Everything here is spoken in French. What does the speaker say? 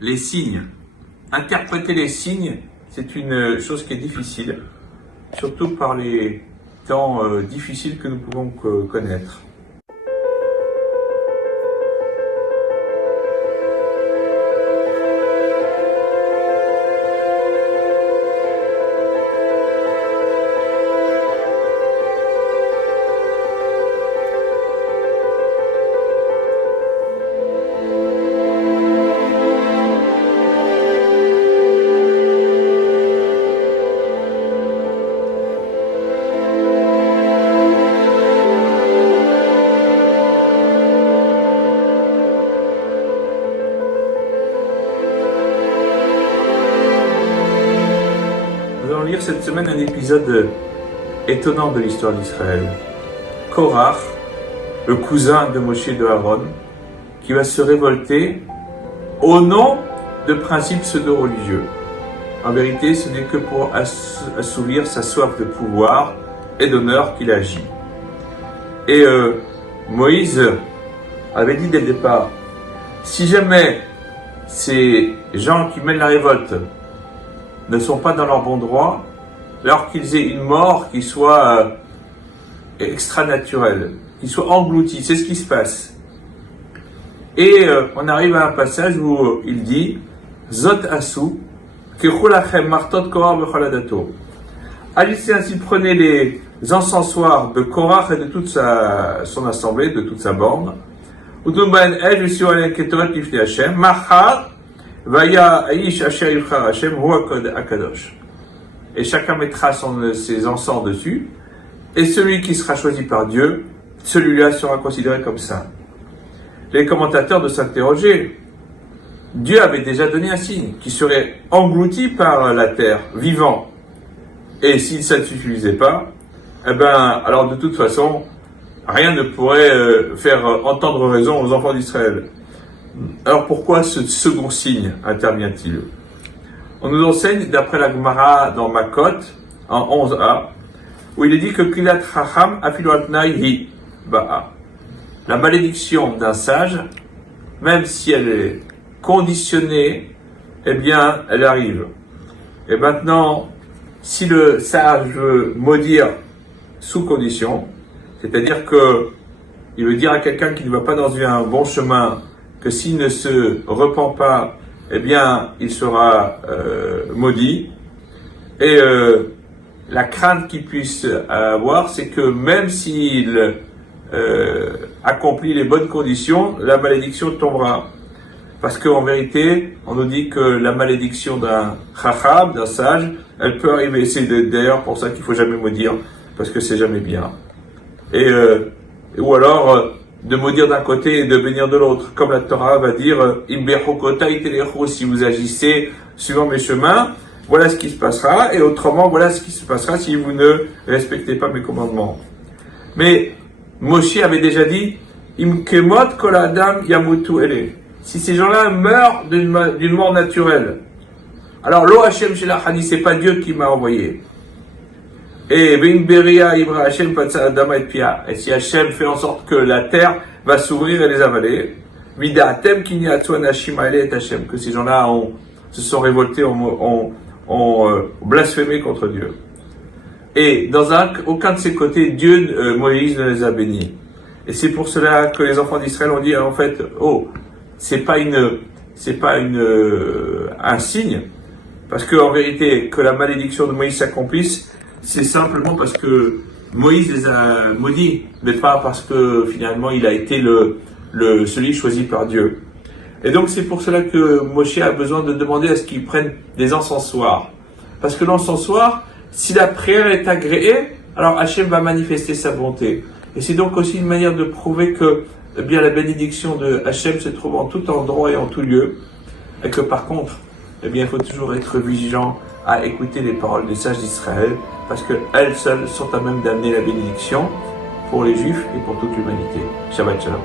Les signes. Interpréter les signes, c'est une chose qui est difficile, surtout par les temps difficiles que nous pouvons connaître. Nous allons lire cette semaine un épisode étonnant de l'histoire d'Israël. Korach, le cousin de Moshe et de Aaron, qui va se révolter au nom de principes pseudo-religieux. En vérité, ce n'est que pour assouvir sa soif de pouvoir et d'honneur qu'il agit. Et Moïse avait dit dès le départ, si jamais ces gens qui mènent la révolte ne sont pas dans leur bon droit, alors qu'ils aient une mort qui soit extra-naturelle, qui soit engloutie. C'est ce qui se passe. Et on arrive à un passage où il dit Zot asu, kecholachem martot korach b'choladato. Agissez ainsi, prenez les encensoirs de Korach et de toute son assemblée, de toute sa bande. Utumban el v'siu alen ketoret lifnei Hashem, machar vaya aish asher yivchar Hashem hu akadosh. Et chacun mettra ses encens dessus, et celui qui sera choisi par Dieu, celui-là sera considéré comme saint. Les commentateurs de s'interroger, Dieu avait déjà donné un signe, qui serait englouti par la terre, vivant. Et si ça ne suffisait pas, alors de toute façon, rien ne pourrait faire entendre raison aux enfants d'Israël. Alors pourquoi ce second signe intervient-il? On nous enseigne, d'après la Gemara dans Makot, en 11a, où il est dit que Kilat Chacham afilu atnai hi ba'a. La malédiction d'un sage, même si elle est conditionnée, eh bien, elle arrive. Et maintenant, si le sage veut maudire sous condition, c'est-à-dire que il veut dire à quelqu'un qui ne va pas dans un bon chemin, que s'il ne se repent pas, eh bien, il sera maudit. Et la crainte qu'il puisse avoir, c'est que même s'il accomplit les bonnes conditions, la malédiction tombera. Parce qu'en vérité, on nous dit que la malédiction d'un chacham, d'un sage, elle peut arriver. C'est d'ailleurs pour ça qu'il ne faut jamais maudire, parce que c'est jamais bien. Ou alors de maudire d'un côté et de bénir de l'autre. Comme la Torah va dire, si vous agissez suivant mes chemins, voilà ce qui se passera, et autrement, voilà ce qui se passera si vous ne respectez pas mes commandements. Mais Moshe avait déjà dit, Imkemot kol adam yamutu ele. Si ces gens-là meurent d'une mort naturelle, alors lo Hashem shelachani, c'est pas Dieu qui m'a envoyé. Et si Hashem fait en sorte que la terre va s'ouvrir et les avaler, que ces gens-là se sont révoltés, ont blasphémé contre Dieu. Et dans aucun de ces côtés, Moïse ne les a bénis. Et c'est pour cela que les enfants d'Israël ont dit, en fait, c'est pas un signe, parce qu'en vérité, que la malédiction de Moïse s'accomplisse, c'est simplement parce que Moïse les a maudits, mais pas parce que finalement il a été celui choisi par Dieu. Et donc c'est pour cela que Moshe a besoin de demander à ce qu'ils prennent des encensoirs. Parce que l'encensoir, si la prière est agréée, alors Hachem va manifester sa bonté. Et c'est donc aussi une manière de prouver que bien la bénédiction de Hachem se trouve en tout endroit et en tout lieu. Et que par contre, il faut toujours être vigilant à écouter les paroles des sages d'Israël, parce qu'elles seules sont à même d'amener la bénédiction pour les Juifs et pour toute l'humanité. Shabbat Shalom.